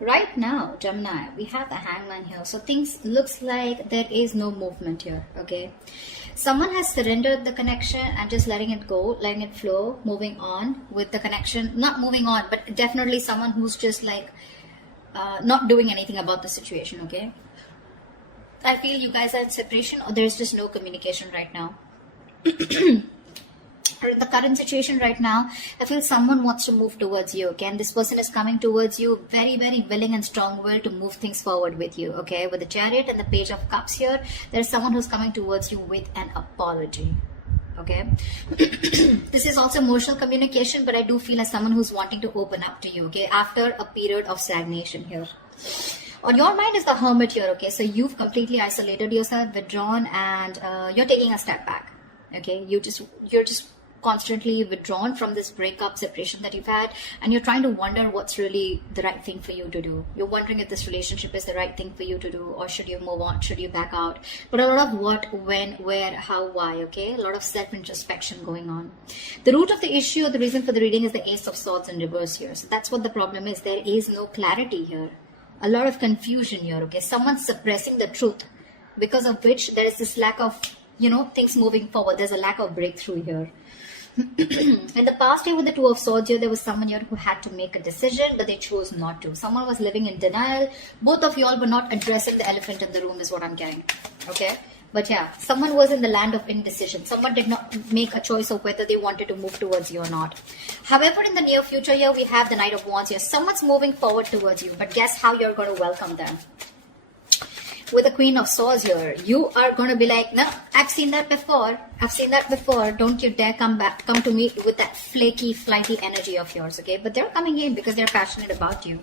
Right now, Gemini, we have the Hangman here. So things looks like there is no movement here, okay? Someone has surrendered the connection and just letting it go, letting it flow, moving on with the connection. Not moving on, but definitely someone who's just like not doing anything about the situation, okay? I feel you guys are in separation or there's just no communication right now. In the current situation right now, I feel someone wants to move towards you, okay? And this person is coming towards you very, very willing and strong-willed to move things forward with you, okay? With the Chariot and the Page of Cups here, there's someone who's coming towards you with an apology, okay? This is also emotional communication, but I do feel as someone who's wanting to open up to you, okay? After a period of stagnation here. On your mind is the Hermit here, okay? So you've completely isolated yourself, withdrawn, and you're taking a step back, okay? You're just constantly withdrawn from this breakup, separation that you've had, and you're trying to wonder what's really the right thing for you to do. You're wondering if this relationship is the right thing for you to do, or should you move on, should you back out? But a lot of what, when, where, how, why, okay? A lot of self-introspection going on. The root of the issue, the reason for the reading is the Ace of Swords in reverse here. So that's what the problem is. There is no clarity here. A lot of confusion here, okay? Someone's suppressing the truth, because of which there is this lack of, things moving forward. There's a lack of breakthrough here. In the past year with the Two of Swords here, there was someone here who had to make a decision, but they chose not to. Someone was living in denial. Both of y'all were not addressing the elephant in the room is what I'm getting. Okay? But yeah, someone was in the land of indecision. Someone did not make a choice of whether they wanted to move towards you or not. However, in the near future here, we have the Knight of Wands here. Someone's moving forward towards you, but guess how you're going to welcome them? With the Queen of Swords here, you are going to be like, no, I've seen that before. I've seen that before. Don't you dare come to me with that flaky, flighty energy of yours, okay? But they're coming in because they're passionate about you.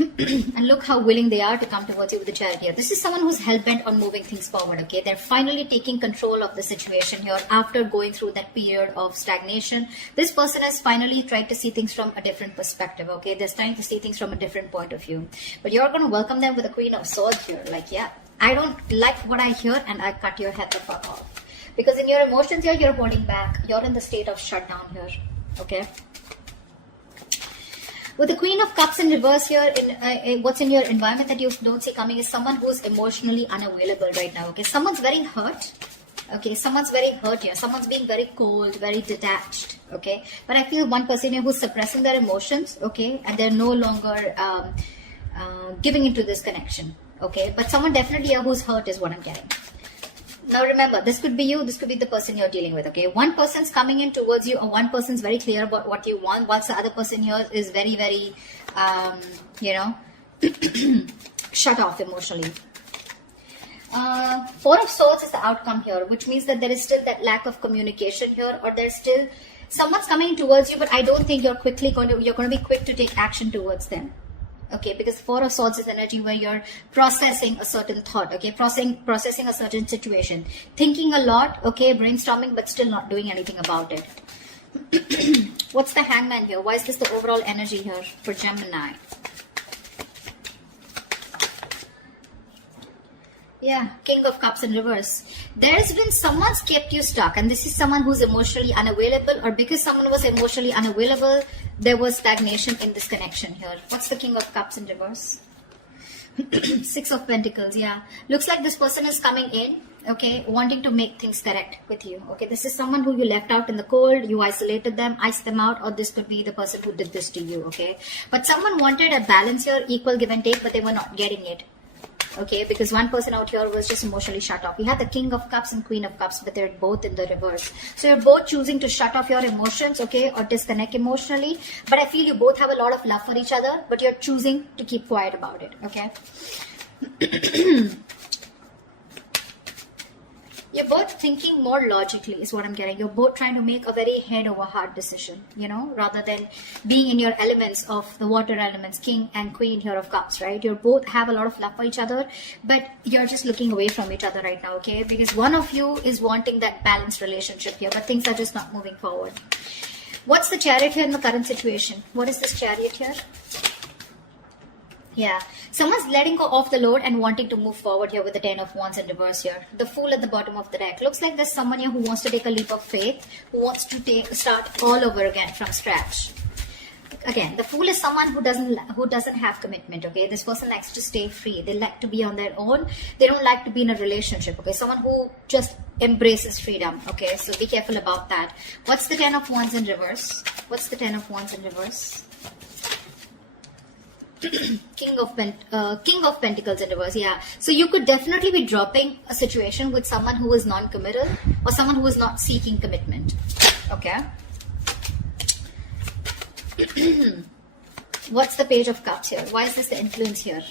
And look how willing they are to come towards you with the Chariot here. This is someone who's hell-bent on moving things forward, okay? They're finally taking control of the situation here after going through that period of stagnation. This person has finally tried to see things from a different perspective, okay? They're trying to see things from a different point of view. But you're going to welcome them with the Queen of Swords here. Like, yeah, I don't like what I hear and I cut your head the fuck off. Because in your emotions here, you're holding back. You're in the state of shutdown here, okay? With the Queen of Cups in reverse here, what's in your environment that you don't see coming is someone who's emotionally unavailable right now, okay? Someone's very hurt, okay? Someone's very hurt here. Someone's being very cold, very detached, okay? But I feel one person here who's suppressing their emotions, okay? And they're no longer giving into this connection, okay? But someone definitely here who's hurt is what I'm getting. Now remember, this could be you, this could be the person you're dealing with, okay? One person's coming in towards you, or one person's very clear about what you want, whilst the other person here is very, very, shut off emotionally. Four of Swords is the outcome here, which means that there is still that lack of communication here, or there's still someone's coming towards you, but I don't think you're going to be quick to take action towards them. Okay, because Four of Swords is energy where you're processing a certain thought, okay, processing a certain situation, thinking a lot, okay, brainstorming, but still not doing anything about it. What's the Hangman here? Why is this the overall energy here for Gemini? Yeah, King of Cups in reverse. There's been someone's kept you stuck, and this is someone who's emotionally unavailable, or because someone was emotionally unavailable, there was stagnation in this connection here. What's the King of Cups in reverse? Six of Pentacles, yeah. Looks like this person is coming in, okay, wanting to make things correct with you. Okay, this is someone who you left out in the cold, you isolated them, iced them out, or this could be the person who did this to you, okay? But someone wanted a balance here, equal give and take, but they were not getting it. Okay, because one person out here was just emotionally shut off. We have the King of Cups and Queen of Cups, but they're both in the reverse. So you're both choosing to shut off your emotions, okay, or disconnect emotionally. But I feel you both have a lot of love for each other, but you're choosing to keep quiet about it, okay? You're both thinking more logically is what I'm getting. You're both trying to make a very head over heart decision, rather than being in your elements of the water elements, King and Queen here of Cups, right? You both have a lot of love for each other, but you're just looking away from each other right now, okay? Because one of you is wanting that balanced relationship here, but things are just not moving forward. What's the Chariot here in the current situation? What is this Chariot here? Yeah, someone's letting go of the load and wanting to move forward here with the Ten of Wands in reverse here. The Fool at the bottom of the deck. Looks like there's someone here who wants to take a leap of faith, who wants to start all over again from scratch. Again, the fool is someone who doesn't have commitment. Okay, this person likes to stay free. They like to be on their own. They don't like to be in a relationship. Okay, someone who just embraces freedom. Okay, so be careful about that. What's the Ten of Wands in reverse? What's the Ten of Wands in reverse? King of Pentacles in reverse. Yeah, so you could definitely be dropping a situation with someone who is non-committal or someone who is not seeking commitment. Okay. What's the Page of Cups here? Why is this the influence here?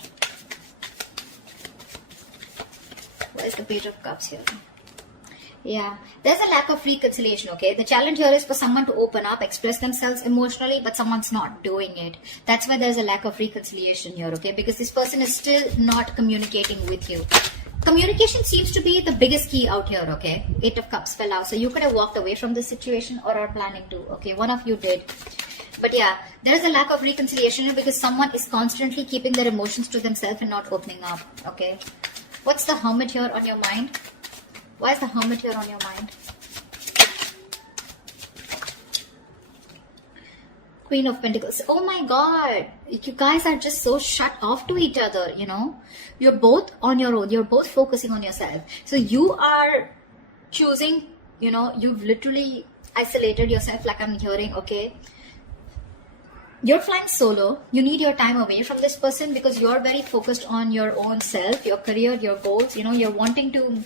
Why is the Page of Cups here? Yeah, there's a lack of reconciliation. Okay, the challenge here is for someone to open up, express themselves emotionally, but someone's not doing it. That's why there's a lack of reconciliation here. Okay, because this person is still not communicating with you. Communication seems to be the biggest key out here. Okay, Eight of Cups fell out, so you could have walked away from this situation or are planning to. Okay, one of you did. But yeah, there is a lack of reconciliation here because someone is constantly keeping their emotions to themselves and not opening up. Okay, what's the Hermit here on your mind? Why is the Hermit here on your mind? Queen of Pentacles. Oh my God, you guys are just so shut off to each other. You know, you're both on your own. You're both focusing on yourself. So you are choosing. You know, you've literally isolated yourself, like I'm hearing. Okay. You're flying solo. You need your time away from this person because you're very focused on your own self, your career, your goals. You know, you're wanting to,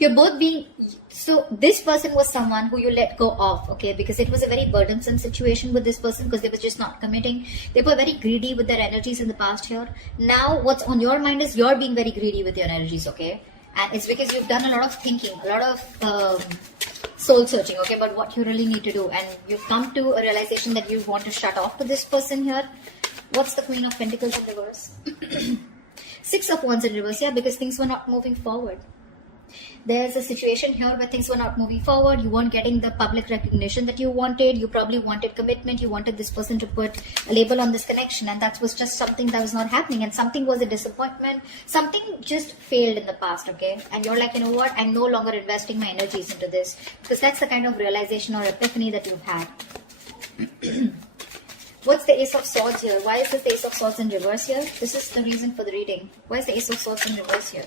you're both being, so this person was someone who you let go of, okay, because it was a very burdensome situation with this person because they were just not committing. They were very greedy with their energies in the past here. Now what's on your mind is you're being very greedy with your energies, okay? And it's because you've done a lot of thinking, a lot of soul searching, okay, about what you really need to do, and you've come to a realization that you want to shut off to this person here. What's the Queen of Pentacles in reverse? Six of Wands in reverse. Yeah, because things were not moving forward. There's a situation here where things were not moving forward. You weren't getting the public recognition that you wanted. You probably wanted commitment. You wanted this person to put a label on this connection, and that was just something that was not happening, and something was a disappointment. Something just failed in the past, okay? And you're like, you know what? I'm no longer investing my energies into this, because that's the kind of realization or epiphany that you've had. What's the Ace of Swords here? Why is this the Ace of Swords in reverse here? This is the reason for the reading. Why is the Ace of Swords in reverse here?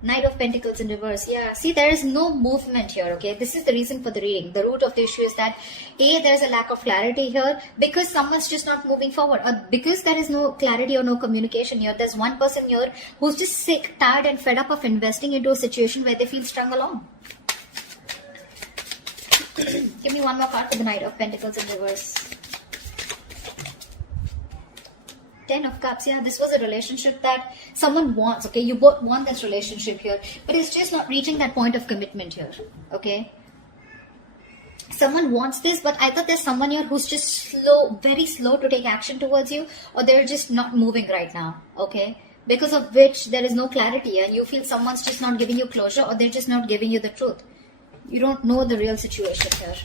Knight of Pentacles in reverse. Yeah, see, there is no movement here, okay? This is the reason for the reading. The root of the issue is that there's a lack of clarity here because someone's just not moving forward, or because there is no clarity or no communication here. There's one person here who's just sick, tired and fed up of investing into a situation where they feel strung along. Give me one more card for the Knight of Pentacles in reverse. Ten of Cups. Yeah, this was a relationship that someone wants, okay? You both want this relationship here, but it's just not reaching that point of commitment here, okay? Someone wants this, but either there's someone here who's just slow, very slow to take action towards you, or they're just not moving right now, okay? Because of which there is no clarity and you feel someone's just not giving you closure, or they're just not giving you the truth. You don't know the real situation here.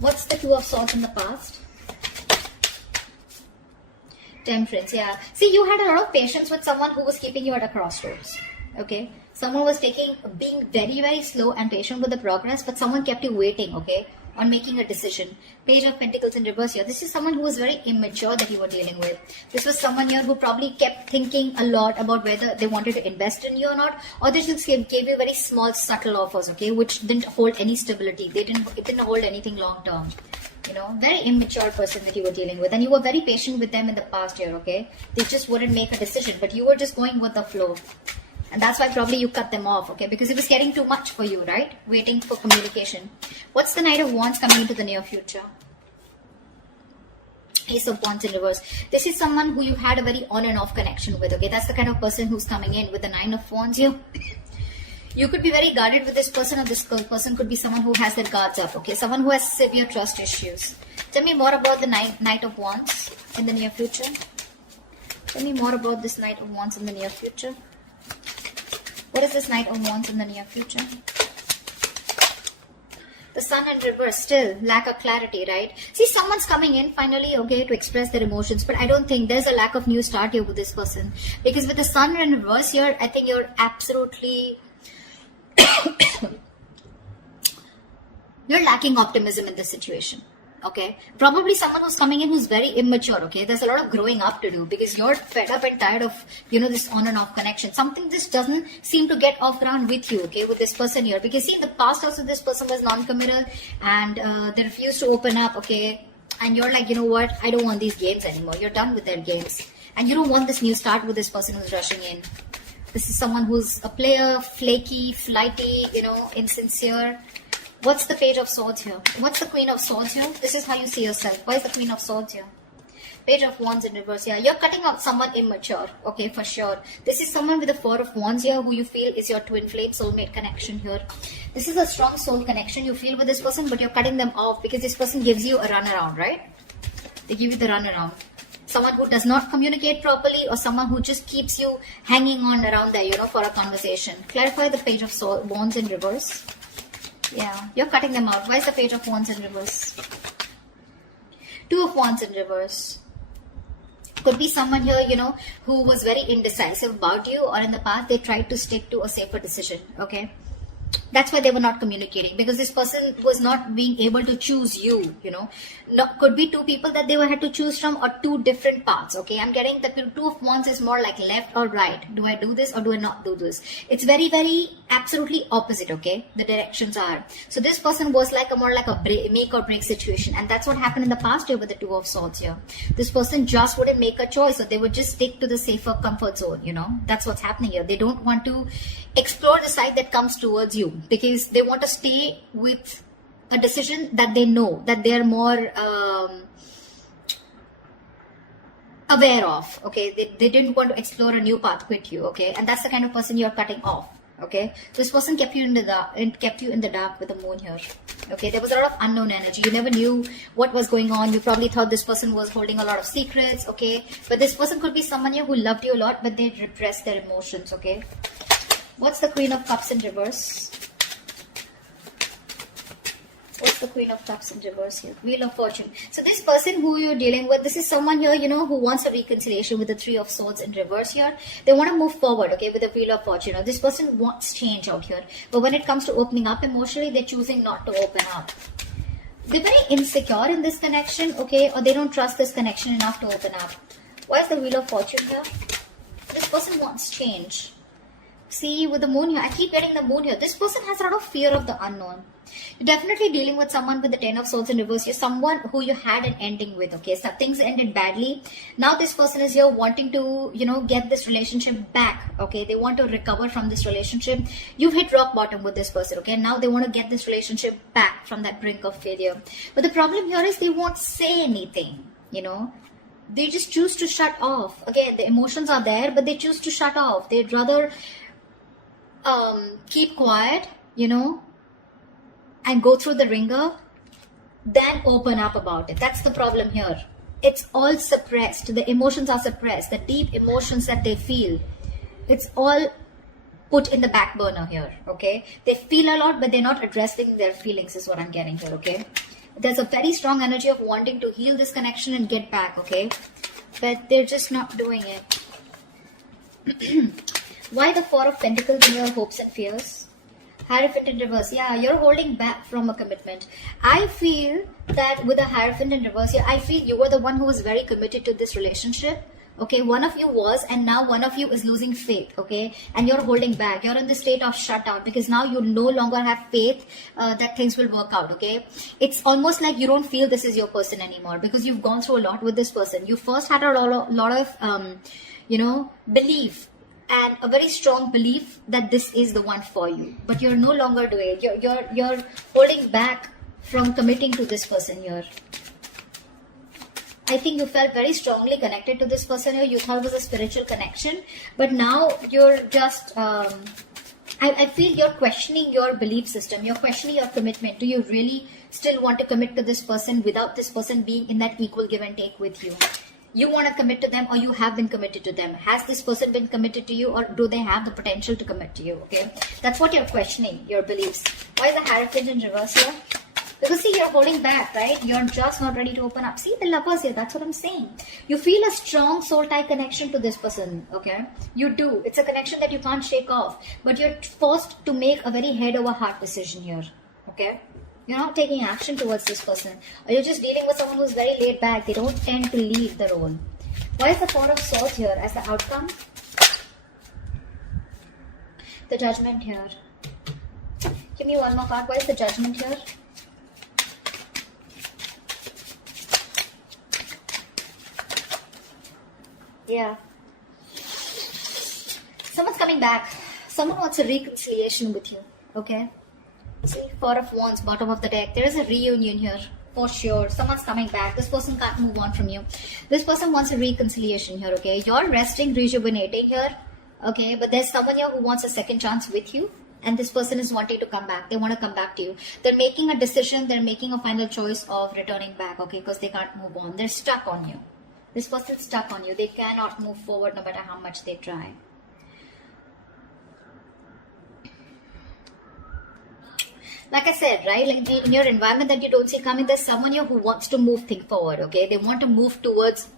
What's the Two of Swords in the past? Temperance. Yeah. See, you had a lot of patience with someone who was keeping you at a crossroads. Okay. Someone was being very, very slow and patient with the progress, but someone kept you waiting, okay, on making a decision. Page of Pentacles in reverse here. This is someone who was very immature that you were dealing with. This was someone here who probably kept thinking a lot about whether they wanted to invest in you or not, or they just gave you very small, subtle offers, okay, which didn't hold any stability. It didn't hold anything long term. You know, very immature person that you were dealing with, and you were very patient with them in the past year, okay? They just wouldn't make a decision, but you were just going with the flow. And that's why probably you cut them off, okay? Because it was getting too much for you, right? Waiting for communication. What's the Knight of Wands coming into the near future? Ace of Wands in reverse. This is someone who you had a very on and off connection with, okay? That's the kind of person who's coming in with the Nine of Wands here. You could be very guarded with this person, or this person could be someone who has their guards up, okay? Someone who has severe trust issues. Tell me more about the Knight of Wands in the near future. Tell me more about this Knight of Wands in the near future. What is this Knight of Wands in the near future? The Sun in reverse, still lack of clarity, right? See, someone's coming in finally, okay, to express their emotions, but I don't think there's a lack of new start here with this person. Because with the Sun in reverse here, I think you're absolutely You're lacking optimism in this situation. Okay, probably someone who's coming in who's very immature. Okay, there's a lot of growing up to do because you're fed up and tired of, this on and off connection. Something just doesn't seem to get off ground with you. Okay, with this person here, because see, in the past also this person was non-committal and they refused to open up. Okay, and you're like, you know what, I don't want these games anymore. You're done with their games and you don't want this new start with this person who's rushing in. This is someone who's a player, flaky, flighty, insincere. What's the Page of Swords here? What's the Queen of Swords here? This is how you see yourself. Why is the Queen of Swords here? Page of Wands in reverse. Yeah, you're cutting out someone immature. Okay, for sure. This is someone with the Four of Wands here who you feel is your twin flame soulmate connection here. This is a strong soul connection you feel with this person, but you're cutting them off because this person gives you a runaround, right? They give you the runaround. Someone who does not communicate properly or someone who just keeps you hanging on around there, for a conversation. Clarify the Page of Wands in reverse. Yeah, you're cutting them out. Why is the Page of Wands in reverse? Two of Wands in reverse. Could be someone here, who was very indecisive about you, or in the past they tried to stick to a safer decision. Okay, that's why they were not communicating, because this person was not being able to choose you. Could be two people that they had to choose from, or two different paths. Okay, I'm getting the Two of Wands is more like left or right. Do I do this or do I not do this? It's very, very absolutely opposite. Okay, the directions are. So this person was like more like a make or break situation, and that's what happened in the past year with the Two of Swords here. This person just wouldn't make a choice, or they would just stick to the safer comfort zone. That's what's happening here. They don't want to explore the side that comes towards you because they want to stay with a decision that they know, that they're more aware of. Okay, they didn't want to explore a new path with you. Okay, and that's the kind of person you're cutting off. Okay, this person kept you in the dark with the moon here. Okay, there was a lot of unknown energy. You never knew what was going on. You probably thought this person was holding a lot of secrets. Okay, but this person could be someone here who loved you a lot, but they repressed their emotions. Okay, what's the Queen of Cups in reverse? What's the Queen of Cups in reverse here? Wheel of Fortune. So this person who you're dealing with, this is someone here, who wants a reconciliation with the Three of Swords in reverse here. They want to move forward, okay, with the Wheel of Fortune. This person wants change out here. But when it comes to opening up emotionally, they're choosing not to open up. They're very insecure in this connection, okay, or they don't trust this connection enough to open up. Why is the Wheel of Fortune here? This person wants change. See, with the moon here, I keep getting the moon here. This person has a lot of fear of the unknown. You're definitely dealing with someone with the Ten of Swords in reverse. You're someone who you had an ending with, okay? So things ended badly. Now this person is here wanting to, get this relationship back, okay? They want to recover from this relationship. You've hit rock bottom with this person, okay? Now they want to get this relationship back from that brink of failure. But the problem here is they won't say anything, They just choose to shut off. Again, the emotions are there, but they choose to shut off. They'd rather keep quiet, and go through the ringer than open up about it. That's the problem here. It's all suppressed. The emotions are suppressed. The deep emotions that they feel, it's all put in the back burner here, okay? They feel a lot, but they're not addressing their feelings is what I'm getting here, okay? There's a very strong energy of wanting to heal this connection and get back, okay? But they're just not doing it. Why the Four of Pentacles in your hopes and fears? Hierophant in reverse. Yeah, you're holding back from a commitment. I feel that with the Hierophant in reverse, I feel you were the one who was very committed to this relationship. Okay, one of you was, and now one of you is losing faith. Okay, and you're holding back. You're in the state of shutdown because now you no longer have faith that things will work out. Okay, it's almost like you don't feel this is your person anymore because you've gone through a lot with this person. You first had a lot of belief. And a very strong belief that this is the one for you, but you're no longer doing it. You're holding back from committing to this person here. I think you felt very strongly connected to this person here. You thought it was a spiritual connection, but now you're just. I feel you're questioning your belief system. You're questioning your commitment. Do you really still want to commit to this person without this person being in that equal give and take with you? You want to commit to them, or you have been committed to them. Has this person been committed to you, or do they have the potential to commit to you? Okay, that's what you're questioning, your beliefs. Why is the Hierophant in reverse here? Because see, you're holding back, right? You're just not ready to open up. See, the Lovers here, that's what I'm saying. You feel a strong soul tie connection to this person, okay? You do. It's a connection that you can't shake off. But you're forced to make a very head over heart decision here, okay? You're not taking action towards this person. Or you're just dealing with someone who's very laid back. They don't tend to lead the role. Why is the Four of Swords here as the outcome? The Judgment here. Give me one more card. Why is the Judgment here? Yeah. Someone's coming back. Someone wants a reconciliation with you. Okay? See, Four of Wands, bottom of the deck. There is a reunion here. For sure. Someone's coming back. This person can't move on from you. This person wants a reconciliation here. Okay? You're resting, rejuvenating here. Okay? But there's someone here who wants a second chance with you. And this person is wanting to come back. They want to come back to you. They're making a decision. They're making a final choice of returning back. Okay? Because they can't move on. They're stuck on you. This person's stuck on you. They cannot move forward no matter how much they try. Like I said, right? Like in your environment that you don't see coming, there's someone here who wants to move things forward, okay? They want to move towards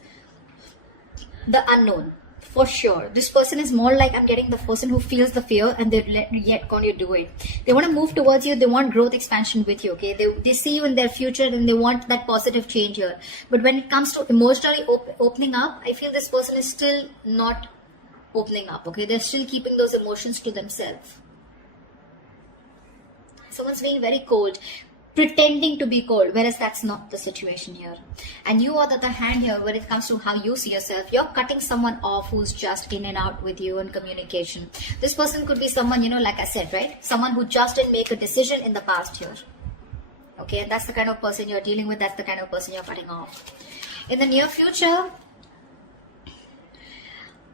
the unknown. For sure. This person is more like, I'm getting the person who feels the fear and they're yet going to do it. They want to move towards you. They want growth, expansion with you, okay? They see you in their future and they want that positive change here. But when it comes to emotionally opening up, I feel this person is still not opening up, okay? They're still keeping those emotions to themselves. Someone's being very cold, pretending to be cold, whereas that's not the situation here. And you, on the other hand here, when it comes to how you see yourself, you're cutting someone off who's just in and out with you in communication. This person could be someone, you know, like I said, right? Someone who just didn't make a decision in the past here. Okay, and that's the kind of person you're dealing with. That's the kind of person you're cutting off. In the near future,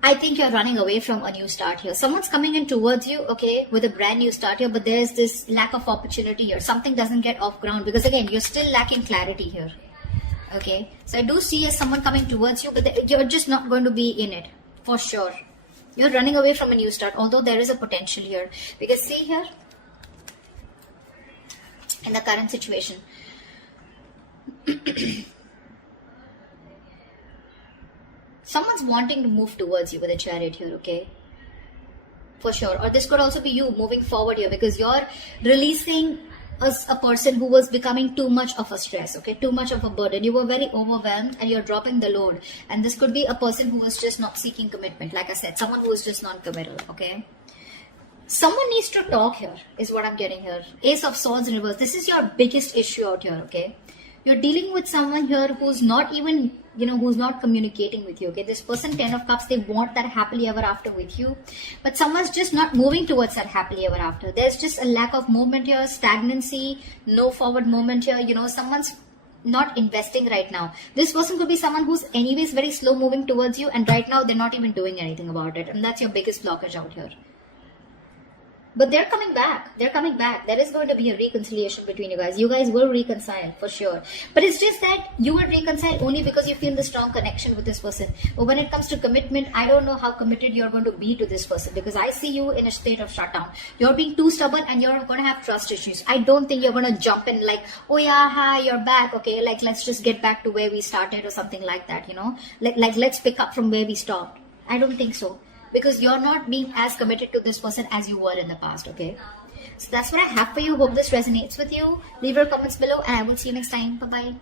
I think you're running away from a new start here. Someone's coming in towards you, okay, with a brand new start here, but there's this lack of opportunity here. Something doesn't get off ground because, again, you're still lacking clarity here, okay? So I do see as someone coming towards you, but you're just not going to be in it, for sure. You're running away from a new start, although there is a potential here. Because see here, in the current situation, someone's wanting to move towards you with a Chariot here, okay? For sure. Or this could also be you moving forward here because you're releasing a person who was becoming too much of a stress, okay? Too much of a burden. You were very overwhelmed and you're dropping the load. And this could be a person who was just not seeking commitment. Like I said, someone who is just non-committal, okay? Someone needs to talk here is what I'm getting here. Ace of Swords in reverse. This is your biggest issue out here, okay? You're dealing with someone here who's not even, you know, who's not communicating with you, okay? This person, 10 of Cups, they want that happily ever after with you. But someone's just not moving towards that happily ever after. There's just a lack of movement here, stagnancy, no forward movement here. You know, someone's not investing right now. This person could be someone who's anyways very slow moving towards you. And right now, they're not even doing anything about it. And that's your biggest blockage out here. But they're coming back. They're coming back. There is going to be a reconciliation between you guys. You guys will reconcile for sure. But it's just that you will reconcile only because you feel the strong connection with this person. But when it comes to commitment, I don't know how committed you're going to be to this person because I see you in a state of shutdown. You're being too stubborn and you're going to have trust issues. I don't think you're going to jump in like, oh yeah, hi, you're back. Okay, like let's just get back to where we started or something like that, you know. Like let's pick up from where we stopped. I don't think so. Because you're not being as committed to this person as you were in the past, okay? So that's what I have for you. Hope this resonates with you. Leave your comments below and I will see you next time. Bye-bye.